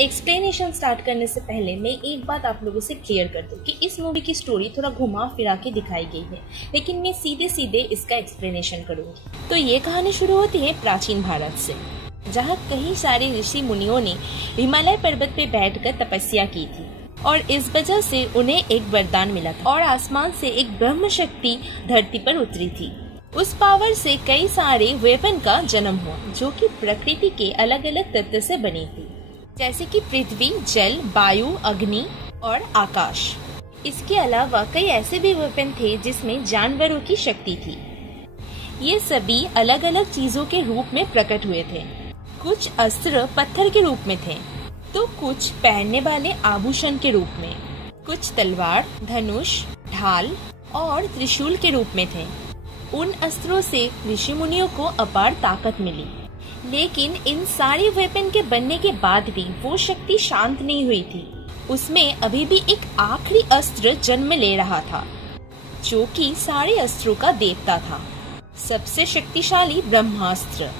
Explanation start करने से पहले मैं एक बात आप लोगों से क्लियर कर दूं कि इस मूवी की स्टोरी थोड़ा घुमा फिरा के दिखाई गई है, लेकिन मैं सीधे सीधे इसका एक्सप्लेनेशन करूंगी। तो ये कहानी शुरू होती है प्राचीन भारत से, जहाँ कई सारे ऋषि मुनियों ने हिमालय पर्वत पे बैठकर तपस्या की थी और इस वजह से उन्हें एक वरदान मिला था और आसमान से एक ब्रह्म शक्ति धरती पर उतरी थी। उस पावर से कई सारे वेपन का जन्म हुआ जो कि प्रकृति के अलग अलग तत्व से बनी थी, जैसे कि पृथ्वी, जल, वायु, अग्नि और आकाश। इसके अलावा कई ऐसे भी वेपन थे जिसमें जानवरों की शक्ति थी। ये सभी अलग अलग चीजों के रूप में प्रकट हुए थे। कुछ अस्त्र पत्थर के रूप में थे, तो कुछ पहनने वाले आभूषण के रूप में, कुछ तलवार, धनुष, ढाल और त्रिशूल के रूप में थे। उन अस्त्रों से ऋषि मुनियों को अपार ताकत मिली, लेकिन इन सारे वेपन के बनने के बाद भी वो शक्ति शांत नहीं हुई थी। उसमें अभी भी एक आखिरी अस्त्र जन्म ले रहा था, जो कि सारे अस्त्रों का देवता था, सबसे शक्तिशाली ब्रह्मास्त्र।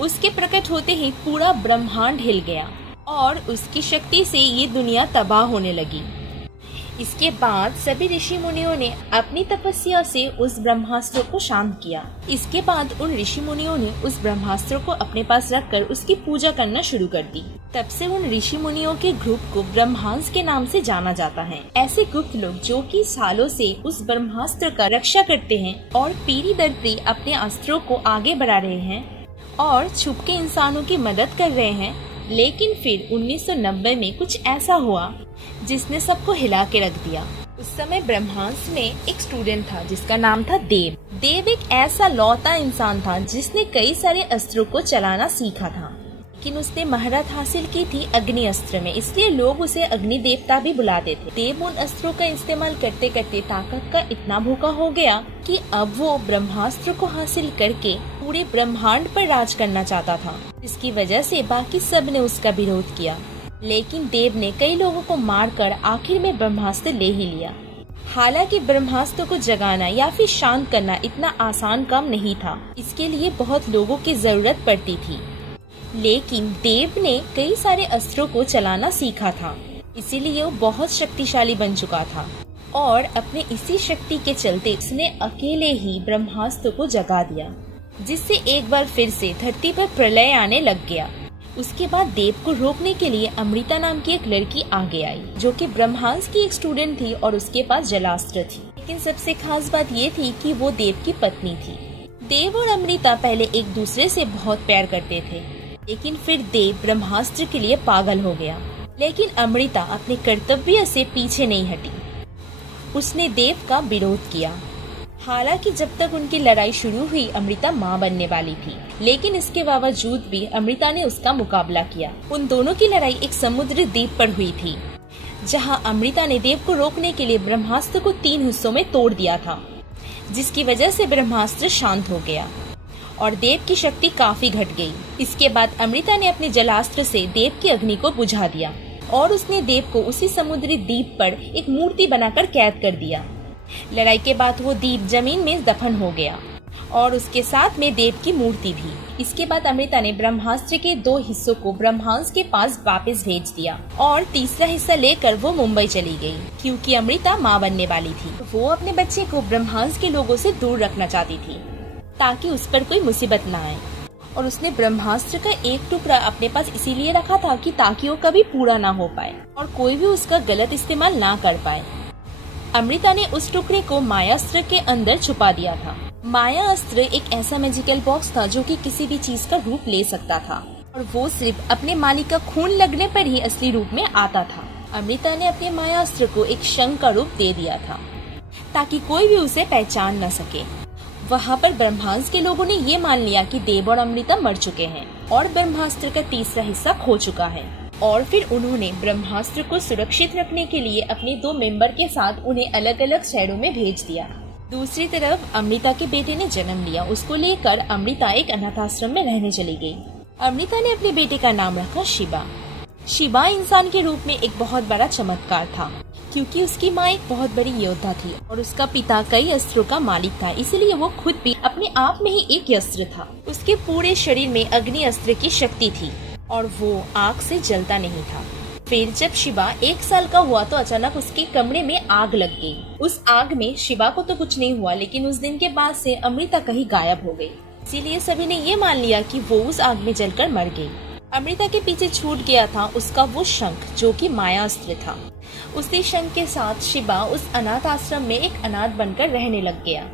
उसके प्रकट होते ही पूरा ब्रह्मांड हिल गया और उसकी शक्ति से ये दुनिया तबाह होने लगी। इसके बाद सभी ऋषि मुनियों ने अपनी तपस्या से उस ब्रह्मास्त्र को शांत किया। इसके बाद उन ऋषि मुनियों ने उस ब्रह्मास्त्र को अपने पास रखकर उसकी पूजा करना शुरू कर दी। तब से उन ऋषि मुनियों के ग्रुप को ब्रह्मांस के नाम से जाना जाता है। ऐसे गुप्त लोग जो कि सालों से उस ब्रह्मास्त्र का रक्षा करते हैं और पीढ़ी दर पीढ़ी अपने अस्त्रों को आगे बढ़ा रहे हैं और छुप के इंसानों की मदद कर रहे हैं। लेकिन फिर 1990 में कुछ ऐसा हुआ जिसने सबको हिला के रख दिया। उस समय ब्रह्मांस में एक स्टूडेंट था जिसका नाम था देव। देव एक ऐसा लौता इंसान था जिसने कई सारे अस्त्रों को चलाना सीखा था, लेकिन उसने महारत हासिल की थी अग्नि अस्त्र में, इसलिए लोग उसे अग्नि देवता भी बुलाते थे। देव उन अस्त्रों का इस्तेमाल करते करते ताकत का इतना भूखा हो गया कि अब वो ब्रह्मास्त्र को हासिल करके पूरे ब्रह्मांड पर राज करना चाहता था, जिसकी वजह से बाकी सब ने उसका विरोध किया। लेकिन देव ने कई लोगों को मारकर आखिर में ब्रह्मास्त्र ले ही लिया। हालांकि ब्रह्मास्त्र को जगाना या फिर शांत करना इतना आसान काम नहीं था, इसके लिए बहुत लोगों की जरूरत पड़ती थी। लेकिन देव ने कई सारे अस्त्रों को चलाना सीखा था, इसीलिए वो बहुत शक्तिशाली बन चुका था और अपने इसी शक्ति के चलते उसने अकेले ही ब्रह्मास्त्र को जगा दिया, जिससे एक बार फिर से धरती पर प्रलय आने लग गया। उसके बाद देव को रोकने के लिए अमृता नाम की एक लड़की आगे आई, जो कि ब्रह्मांस की एक स्टूडेंट थी और उसके पास जलास्त्र थी। लेकिन सबसे खास बात ये थी कि वो देव की पत्नी थी। देव और अमृता पहले एक दूसरे से बहुत प्यार करते थे, लेकिन फिर देव ब्रह्मास्त्र के लिए पागल हो गया। लेकिन अमृता अपने कर्तव्य से पीछे नहीं हटी, उसने देव का विरोध किया। हालांकि जब तक उनकी लड़ाई शुरू हुई अमृता मां बनने वाली थी, लेकिन इसके बावजूद भी अमृता ने उसका मुकाबला किया। उन दोनों की लड़ाई एक समुद्री द्वीप पर हुई थी, जहां अमृता ने देव को रोकने के लिए ब्रह्मास्त्र को 3 हिस्सों में तोड़ दिया था, जिसकी वजह से ब्रह्मास्त्र शांत हो गया और देव की शक्ति काफी घट गई। इसके बाद अमृता ने अपने जलास्त्र से देव की अग्नि को बुझा दिया और उसने देव को उसी समुद्री द्वीप पर एक मूर्ति बनाकर कैद कर दिया। लड़ाई के बाद वो द्वीप जमीन में दफन हो गया और उसके साथ में देव की मूर्ति भी। इसके बाद अमृता ने ब्रह्मास्त्र के 2 हिस्सों को ब्रह्मांस के पास वापस भेज दिया और तीसरा हिस्सा लेकर वो मुंबई चली गई, क्योंकि अमृता मां बनने वाली थी। वो अपने बच्चे को ब्रह्मांस के लोगों से दूर रखना चाहती थी ताकि उस पर कोई मुसीबत न आए, और उसने ब्रह्मास्त्र का एक टुकड़ा अपने पास इसीलिए रखा था कि ताकि वो कभी पूरा ना हो पाए और कोई भी उसका गलत इस्तेमाल ना कर पाए। अमृता ने उस टुकड़े को माया अस्त्र के अंदर छुपा दिया था। माया अस्त्र एक ऐसा मैजिकल बॉक्स था जो कि किसी भी चीज का रूप ले सकता था और वो सिर्फ अपने मालिक का खून लगने पर ही असली रूप में आता था। अमृता ने अपने माया अस्त्र को एक शंख का रूप दे दिया था ताकि कोई भी उसे पहचान न सके। वहाँ पर ब्रह्मांस के लोगों ने ये मान लिया कि देव और अमृता मर चुके हैं और ब्रह्मास्त्र का तीसरा हिस्सा खो चुका है, और फिर उन्होंने ब्रह्मास्त्र को सुरक्षित रखने के लिए अपने 2 मेंबर के साथ उन्हें अलग अलग शहरों में भेज दिया। दूसरी तरफ अमृता के बेटे ने जन्म लिया। उसको लेकर अमृता एक अनाथ आश्रम में रहने चली गई। अमृता ने अपने बेटे का नाम रखा शिवा। शिवा इंसान के रूप में एक बहुत बड़ा चमत्कार था, क्योंकि उसकी माँ एक बहुत बड़ी योद्धा थी और उसका पिता कई अस्त्रों का मालिक था, इसलिए वो खुद भी अपने आप में ही एक अस्त्र था। उसके पूरे शरीर में अग्नि अस्त्र की शक्ति थी और वो आग से जलता नहीं था। फिर जब शिबा 1 साल का हुआ तो अचानक उसके कमरे में आग लग गई। उस आग में शिबा को तो कुछ नहीं हुआ, लेकिन उस दिन के बाद से अमृता कहीं गायब हो गई। इसीलिए सभी ने ये मान लिया कि वो उस आग में जलकर मर गई। अमृता के पीछे छूट गया था उसका वो शंख, जो कि माया अस्त्र था। उसी शंख के साथ शिबा उस अनाथ आश्रम में एक अनाथ बनकर रहने लग गया।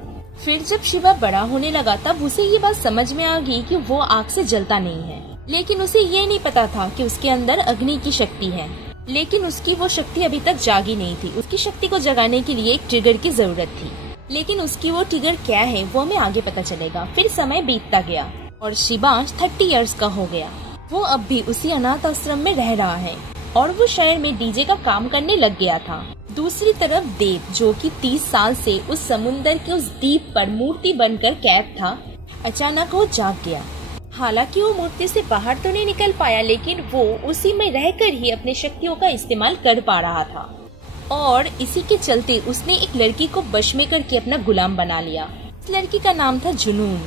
फिर जब शिबा बड़ा होने लगा तब उसे ये बात समझ में आ गई कि वो आग से जलता नहीं है, लेकिन उसे ये नहीं पता था कि उसके अंदर अग्नि की शक्ति है। लेकिन उसकी वो शक्ति अभी तक जागी नहीं थी। उसकी शक्ति को जगाने के लिए एक ट्रिगर की जरूरत थी, लेकिन उसकी वो ट्रिगर क्या है वो हमें आगे पता चलेगा। फिर समय बीतता गया और शिबा 30 इयर्स का हो गया। वो अब भी उसी अनाथ आश्रम में रह रहा है और वो शहर में डीजे का काम करने लग गया था। दूसरी तरफ देव, जो कि 30 साल से उस समुन्दर के उस द्वीप पर मूर्ति बनकर कैद था, अचानक वो जाग गया। हालांकि वो मूर्ति से बाहर तो नहीं निकल पाया, लेकिन वो उसी में रहकर ही अपनी शक्तियों का इस्तेमाल कर पा रहा था। और इसी के चलते उसने एक लड़की को वश में करके अपना गुलाम बना लिया। इस लड़की का नाम था जुनून,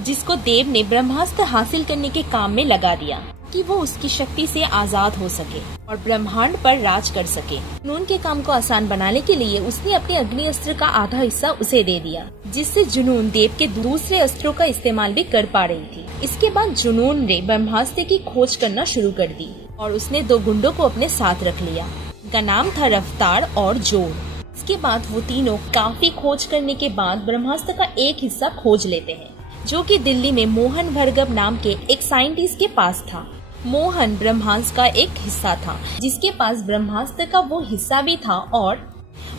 जिसको देव ने ब्रह्मास्त्र हासिल करने के काम में लगा दिया कि वो उसकी शक्ति से आजाद हो सके और ब्रह्मांड पर राज कर सके। जुनून के काम को आसान बनाने के लिए उसने अपने अग्नि अस्त्र का आधा हिस्सा उसे दे दिया, जिससे जुनून देव के दूसरे अस्त्रों का इस्तेमाल भी कर पा रही थी। इसके बाद जुनून ने ब्रह्मास्त्र की खोज करना शुरू कर दी और उसने 2 गुंडों को अपने साथ रख लिया। उनका नाम था रफ्तार और जोर। इसके बाद वो तीनों काफी खोज करने के बाद ब्रह्मास्त्र का एक हिस्सा खोज लेते हैं, जो कि दिल्ली में मोहन भार्गव नाम के एक साइंटिस्ट के पास था। मोहन ब्रह्मास्त्र का एक हिस्सा था, जिसके पास ब्रह्मास्त्र का वो हिस्सा भी था और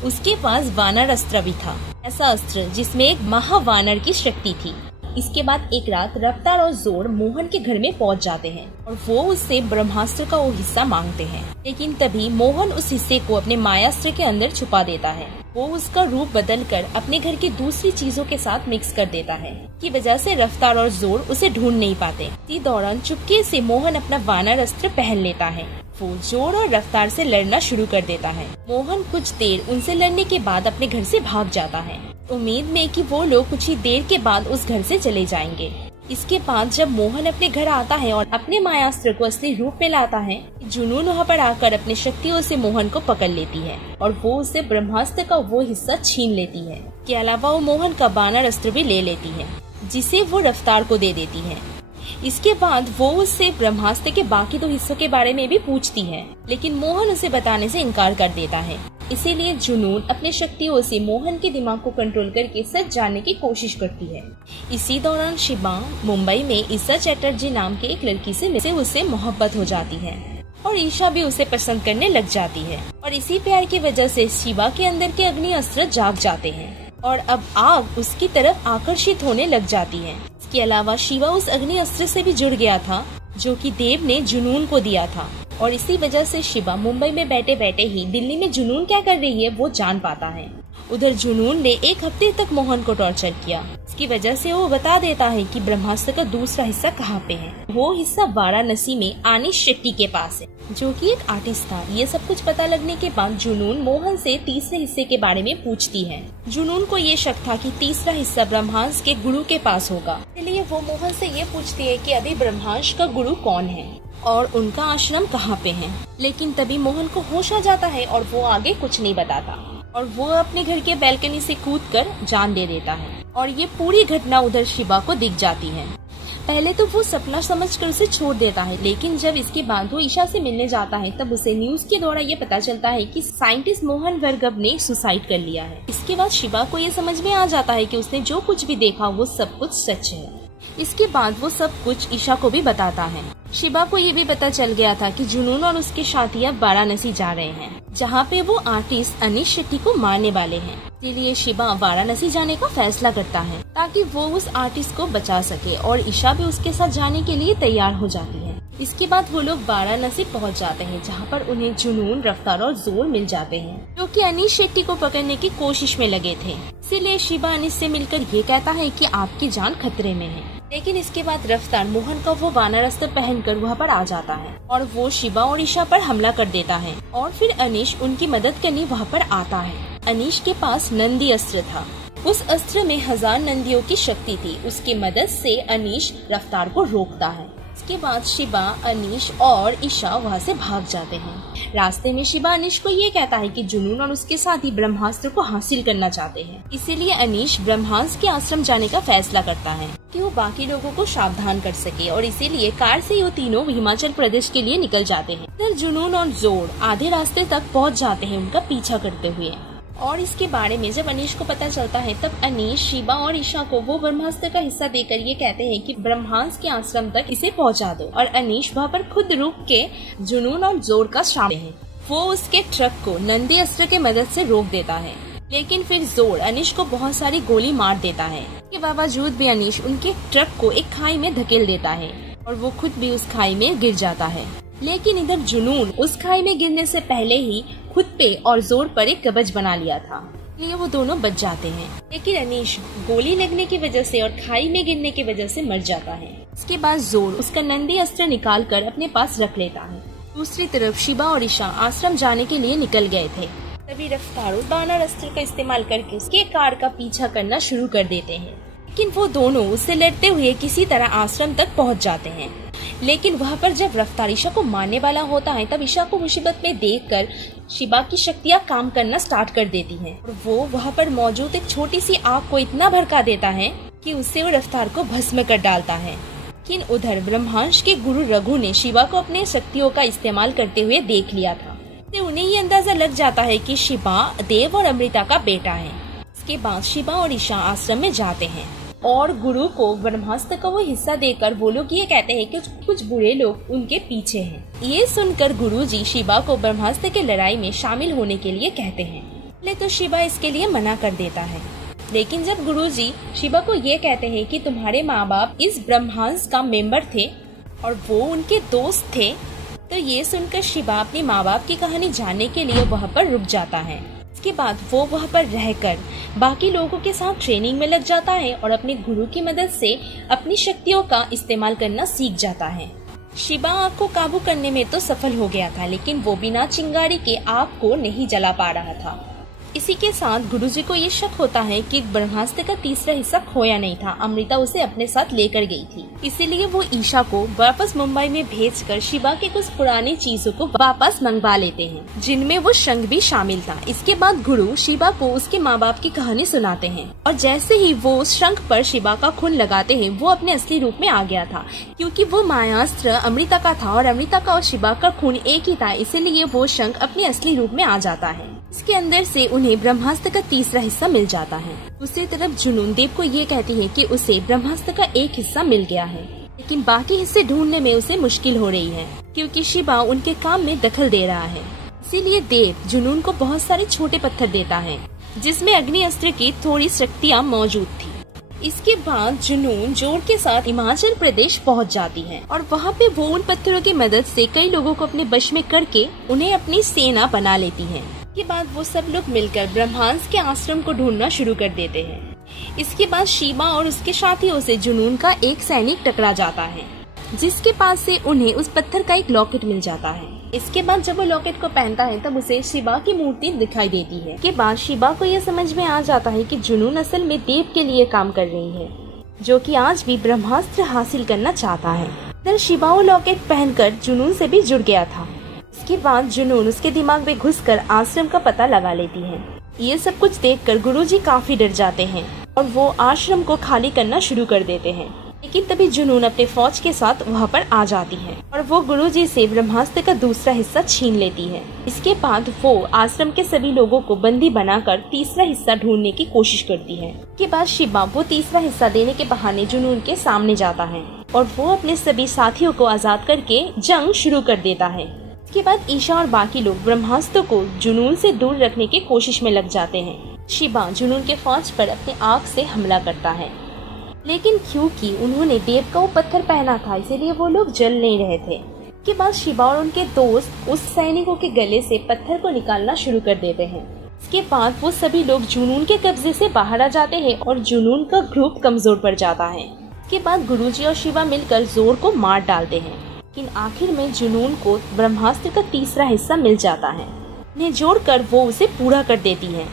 उसके पास वानर अस्त्र भी था, ऐसा अस्त्र जिसमें एक महावानर की शक्ति थी। इसके बाद एक रात रफ्तार और जोर मोहन के घर में पहुंच जाते हैं और वो उससे ब्रह्मास्त्र का वो हिस्सा मांगते हैं, लेकिन तभी मोहन उस हिस्से को अपने मायास्त्र के अंदर छुपा देता है। वो उसका रूप बदलकर अपने घर की दूसरी चीजों के साथ मिक्स कर देता है, की वजह से रफ्तार और जोर उसे ढूंढ नहीं पाते। इसी दौरान चुपके से मोहन अपना वानर अस्त्र पहन लेता है। वो जोर और रफ्तार से लड़ना शुरू कर देता है। मोहन कुछ देर उनसे लड़ने के बाद अपने घर से भाग जाता है, उम्मीद में कि वो लोग कुछ ही देर के बाद उस घर से चले जाएंगे। इसके बाद जब मोहन अपने घर आता है और अपने मायास्त्र को असली रूप में लाता है, जुनून वहाँ पर आकर अपनी शक्तियों से मोहन को पकड़ लेती है और वो उससे ब्रह्मास्त्र का वो हिस्सा छीन लेती है। के अलावा वो मोहन का वानर अस्त्र भी ले लेती है, जिसे वो रफ्तार को दे देती है। इसके बाद वो उससे ब्रह्मास्त्र के बाकी 2 हिस्सों के बारे में भी पूछती है, लेकिन मोहन उसे बताने से इनकार कर देता है। इसीलिए जुनून अपने शक्तियों से मोहन के दिमाग को कंट्रोल करके सच जानने की कोशिश करती है। इसी दौरान शिबा मुंबई में ईशा चैटर्जी नाम के एक लड़की से उससे मोहब्बत हो जाती है और ईशा भी उसे पसंद करने लग जाती है। और इसी प्यार की वजह से शिबा के अंदर के अग्नि अस्त्र जाग जाते हैं और अब आग उसकी तरफ आकर्षित होने लग जाती है। इसके अलावा शिवा उस अग्नि अस्त्र से भी जुड़ गया था, जो कि देव ने जुनून को दिया था। और इसी वजह से शिबा मुंबई में बैठे बैठे ही दिल्ली में जुनून क्या कर रही है वो जान पाता है। उधर जुनून ने 1 हफ्ते तक मोहन को टॉर्चर किया। इसकी वजह से वो बता देता है कि ब्रह्मास्त्र का दूसरा हिस्सा कहाँ पे है। वो हिस्सा वाराणसी में अनीश शेट्टी के पास है, जो कि एक आर्टिस्ट था। ये सब कुछ पता लगने के बाद जुनून मोहन से तीसरे हिस्से के बारे में पूछती है। जुनून को ये शक था कि तीसरा हिस्सा ब्रह्मांश के गुरु के पास होगा, इसलिए वो मोहन से ये पूछती है कि अभी ब्रह्मांश का गुरु कौन है और उनका आश्रम कहाँ पे है। लेकिन तभी मोहन को होश आ जाता है और वो आगे कुछ नहीं बताता और वो अपने घर के बैल्कनी से कूदकर जान दे देता है। और ये पूरी घटना उधर शिबा को दिख जाती है। पहले तो वो सपना समझकर उसे छोड़ देता है, लेकिन जब इसके बाद वो ईशा से मिलने जाता है तब उसे न्यूज के द्वारा ये पता चलता है कि साइंटिस्ट मोहन भार्गव ने सुसाइड कर लिया है। इसके बाद शिबा को ये समझ में आ जाता है कि उसने जो कुछ भी देखा वो सब कुछ सच है। इसके बाद वो सब कुछ ईशा को भी बताता है। शिबा को ये भी पता चल गया था कि जुनून और उसके साथी अब वाराणसी जा रहे हैं, जहाँ पे वो आर्टिस्ट अनीश शेट्टी को मारने वाले हैं। इसलिए शिबा वाराणसी जाने का फैसला करता है ताकि वो उस आर्टिस्ट को बचा सके और ईशा भी उसके साथ जाने के लिए तैयार हो जाती है। इसके बाद वो लोग वाराणसी पहुँच जाते हैं, जहाँ पर उन्हें जुनून, रफ्तार और जोर मिल जाते हैं, जो कि अनीश शेट्टी को पकड़ने की कोशिश में लगे थे। इसीलिए शिबा अनीश से मिलकर ये कहता है कि आपकी जान खतरे में है। लेकिन इसके बाद रफ्तार मोहन का वो वानर अस्त्र पहनकर वहाँ पर आ जाता है और वो शिबा और ईशा पर हमला कर देता है और फिर अनीश उनकी मदद करने वहाँ पर आता है। अनीश के पास नंदी अस्त्र था। उस अस्त्र में 1000 नंदियों की शक्ति थी। उसकी मदद से अनीश रफ्तार को रोकता है इसके बाद शिबा, अनीश और ईशा वहाँ से भाग जाते हैं। रास्ते में शिबा अनीश को ये कहता है कि जुनून और उसके साथी ब्रह्मास्त्र को हासिल करना चाहते हैं। इसीलिए अनीश ब्रह्मास्त्र के आश्रम जाने का फैसला करता है कि वो बाकी लोगों को सावधान कर सके, और इसीलिए कार से वो तीनों हिमाचल प्रदेश के लिए निकल जाते हैं। इधर जुनून और जोर आधे रास्ते तक पहुँच जाते हैं उनका पीछा करते हुए। और इसके बारे में जब अनीश को पता चलता है तब अनीश शिबा और ईशा को वो ब्रह्मास्त्र का हिस्सा देकर ये कहते हैं कि ब्रह्मास्त्र के आश्रम तक इसे पहुंचा दो, और अनीश वहाँ पर खुद रुक के जुनून और जोर का सामने है। वो उसके ट्रक को नंदी अस्त्र के मदद से रोक देता है, लेकिन फिर जोर अनीश को बहुत सारी गोली मार देता है। इसके बावजूद भी अनीश उनके ट्रक को एक खाई में धकेल देता है और वो खुद भी उस खाई में गिर जाता है। लेकिन इधर जुनून उस खाई में गिरने से पहले ही खुद पे और जोर पर एक कवच बना लिया था, इसलिए वो दोनों बच जाते हैं। लेकिन अनीश गोली लगने की वजह से और खाई में गिरने की वजह से मर जाता है। इसके बाद जोर उसका नंदी अस्त्र निकाल कर अपने पास रख लेता है। दूसरी तरफ शिबा और ईशा आश्रम जाने के लिए निकल गए थे। तभी रफ्तार बानर अस्त्र का इस्तेमाल करके उसके कार का पीछा करना शुरू कर देते हैं, लेकिन वो दोनों उससे लड़ते हुए किसी तरह आश्रम तक पहुँच जाते हैं। लेकिन वहाँ पर जब रफ्तार ईशा को मारने वाला होता है तब ईशा को मुसीबत में देखकर शिबा की शक्तियाँ काम करना स्टार्ट कर देती हैं, और वो वहाँ पर मौजूद एक छोटी सी आग को इतना भड़का देता है कि उससे वो रफ्तार को भस्म कर डालता है। लेकिन उधर ब्रह्मांश के गुरु रघु ने शिबा को अपने शक्तियों का इस्तेमाल करते हुए देख लिया था। तो उन्हें ये अंदाजा लग जाता है कि शिबा देव और अमृता का बेटा है। इसके बाद शिबा और ईशा आश्रम में जाते हैं और गुरु को ब्रह्मास्त्र का वो हिस्सा देकर वो लोग ये कहते हैं कि कुछ बुरे लोग उनके पीछे हैं। ये सुनकर गुरुजी शिबा को ब्रह्मास्त्र की लड़ाई में शामिल होने के लिए कहते हैं। पहले तो शिबा इसके लिए मना कर देता है, लेकिन जब गुरुजी शिबा को ये कहते हैं कि तुम्हारे माँ बाप इस ब्रह्मास्त्र का मेंबर थे और वो उनके दोस्त थे, तो ये सुनकर शिबा अपने माँ बाप की कहानी जानने के लिए वहाँ पर रुक जाता है। इसके बाद वो वहाँ पर रहकर बाकी लोगों के साथ ट्रेनिंग में लग जाता है और अपने गुरु की मदद से अपनी शक्तियों का इस्तेमाल करना सीख जाता है। शिबा आग को काबू करने में तो सफल हो गया था, लेकिन वो बिना चिंगारी के आग को नहीं जला पा रहा था। इसी के साथ गुरुजी को ये शक होता है कि ब्रह्मास्त्र का तीसरा हिस्सा खोया नहीं था, अमृता उसे अपने साथ लेकर गई थी। इसीलिए वो ईशा को वापस मुंबई में भेजकर शिबा के कुछ पुरानी चीजों को वापस मंगवा लेते हैं, जिनमें वो शंख भी शामिल था। इसके बाद गुरु शिबा को उसके माँ बाप की कहानी सुनाते हैं, और जैसे ही वो उस शंख पर शिबा का खून लगाते हैं वो अपने असली रूप में आ गया था, क्योंकि वो मायास्त्र अमृता का था और अमृता का और शिबा का खून एक ही था। इसीलिए वो शंख अपने असली रूप में आ जाता है। इसके अंदर से उन्हें ब्रह्मास्त्र का तीसरा हिस्सा मिल जाता है। दूसरी तरफ जुनून देव को ये कहती है कि उसे ब्रह्मास्त्र का एक हिस्सा मिल गया है, लेकिन बाकी हिस्से ढूंढने में उसे मुश्किल हो रही है, क्योंकि शिबा उनके काम में दखल दे रहा है। इसीलिए देव जुनून को बहुत सारे छोटे पत्थर देता है, जिसमें अग्नि अस्त्र की थोड़ी शक्तियाँ मौजूद थी। इसके बाद जुनून जोर के साथ हिमाचल प्रदेश पहुंच जाती है, और वहां पे वो उन पत्थरों की मदद से कई लोगों को अपने वश में करके उन्हें अपनी सेना बना लेती है। इसके बाद वो सब लोग मिलकर ब्रह्मास्त्र के आश्रम को ढूंढना शुरू कर देते हैं। इसके बाद शिबा और उसके साथियों से जुनून का एक सैनिक टकरा जाता है, जिसके पास से उन्हें उस पत्थर का एक लॉकेट मिल जाता है। इसके बाद जब वो लॉकेट को पहनता है तब उसे शिबा की मूर्ति दिखाई देती है। इसके बाद शिबा को ये समझ में आ जाता है कि जुनून असल में देव के लिए काम कर रही है, जो कि आज भी ब्रह्मास्त्र हासिल करना चाहता है। इधर शिबा वो लॉकेट पहनकर जुनून से भी जुड़ गया था। इसके बाद जुनून उसके दिमाग में घुसकर आश्रम का पता लगा लेती है। ये सब कुछ देखकर गुरुजी काफी डर जाते हैं और वो आश्रम को खाली करना शुरू कर देते हैं। लेकिन तभी जुनून अपने फौज के साथ वहाँ पर आ जाती है और वो गुरुजी से ब्रह्मास्त्र का दूसरा हिस्सा छीन लेती है। इसके बाद वो आश्रम के सभी लोगों को बंदी बनाकर तीसरा हिस्सा ढूंढने की कोशिश करती है। इसके बाद शिबा वो तीसरा हिस्सा देने के बहाने जुनून के सामने जाता है और वो अपने सभी साथियों को आजाद करके जंग शुरू कर देता है। इसके बाद ईशा और बाकी लोग ब्रह्मास्त्र को जुनून से दूर रखने की कोशिश में लग जाते हैं। शिबा जुनून के फौज पर अपने आग से हमला करता है, लेकिन क्योंकि उन्होंने देव का वो पत्थर पहना था इसीलिए वो लोग जल नहीं रहे थे। इसके बाद शिबा और उनके दोस्त उस सैनिकों के गले से पत्थर को निकालना शुरू कर देते हैं। इसके बाद वो सभी लोग जुनून के कब्जे से बाहर आ जाते हैं और जुनून का ग्रुप कमजोर पड़ जाता है। इसके बाद गुरुजी और शिबा मिलकर जोर को मार डालते हैं, लेकिन आखिर में जुनून को ब्रह्मास्त्र का तीसरा हिस्सा मिल जाता है। उन्हें जोड़कर वो उसे पूरा कर देती है।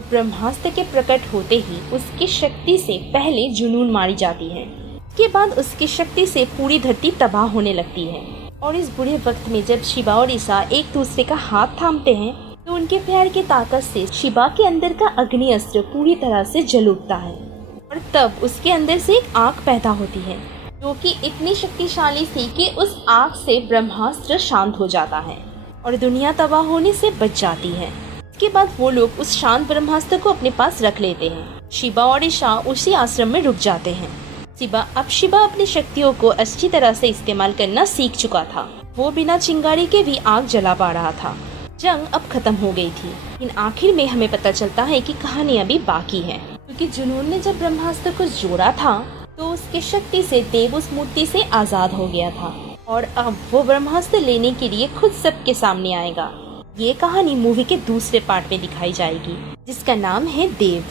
ब्रह्मास्त्र के प्रकट होते ही उसकी शक्ति से पहले जुनून मारी जाती है। के बाद उसकी शक्ति से पूरी धरती तबाह होने लगती है। और इस बुरे वक्त में जब शिबा और ईसा एक दूसरे का हाथ थामते हैं तो उनके प्यार की ताकत से शिबा के अंदर का अग्नि अस्त्र पूरी तरह से जल उठता है। और तब उसके अंदर से एक आग पैदा होती है जो कि इतनी शक्तिशाली थी कि उस आग से ब्रह्मास्त्र शांत हो जाता है और दुनिया तबाह होने से बच जाती है। इसके बाद वो लोग उस शांत ब्रह्मास्त्र को अपने पास रख लेते हैं। शिबा और ईसा उसी आश्रम में रुक जाते हैं। अब शिबा अपनी शक्तियों को अच्छी तरह से इस्तेमाल करना सीख चुका था। वो बिना चिंगारी के भी आग जला पा रहा था। जंग अब खत्म हो गई थी, लेकिन आखिर में हमें पता चलता है कि कहानी अभी बाकी है, क्योंकि जुनून ने जब ब्रह्मास्त्र को जोड़ा था तो उसकी शक्ति से देव उस मूर्ति से आजाद हो गया था और अब वो ब्रह्मास्त्र लेने के लिए खुद सबके सामने आएगा। ये कहानी मूवी के दूसरे पार्ट में दिखाई जाएगी जिसका नाम है देव।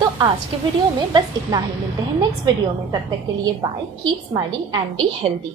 तो आज के वीडियो में बस इतना ही। मिलते हैं नेक्स्ट वीडियो में, तब तक के लिए bye. Keep smiling and be healthy.